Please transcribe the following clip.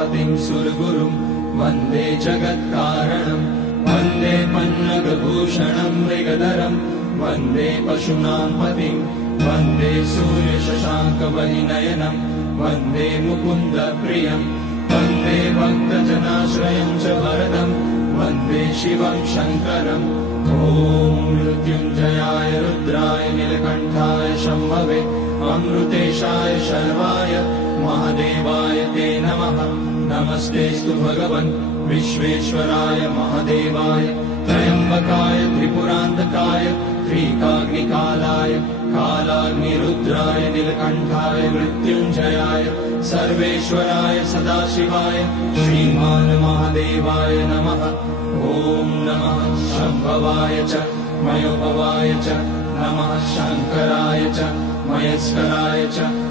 उमापतिं सुरगुरुं वन्दे जगत्कारणं वन्दे पन्नगभूषणं मृगधरं वन्दे पशूनां पतिं वन्दे सूर्यशशाङ्कवहिनयनं वन्दे मुकुन्दप्रियं वन्दे भक्तजनाश्रयं च वरदं वन्दे शिवं शङ्करम् ॐ मृत्युञ्जयाय रुद्राय नीलकण्ठाय शम्भवे अमृतेशाय शर्वाय महादेवाय ते नमः। नमस्तेऽस्तु भगवन् विश्वेश्वराय महादेवाय त्र्यम्बकाय त्रिपुरान्तकाय त्रिकाग्निकालाय कालाग्निरुद्राय नीलकण्ठाय मृत्युञ्जयाय सर्वेश्वराय सदाशिवाय श्रीमान् महादेवाय नमः। ॐ नमः शम्भवाय च मयोभवाय च नमः शङ्कराय च मयस्कराय च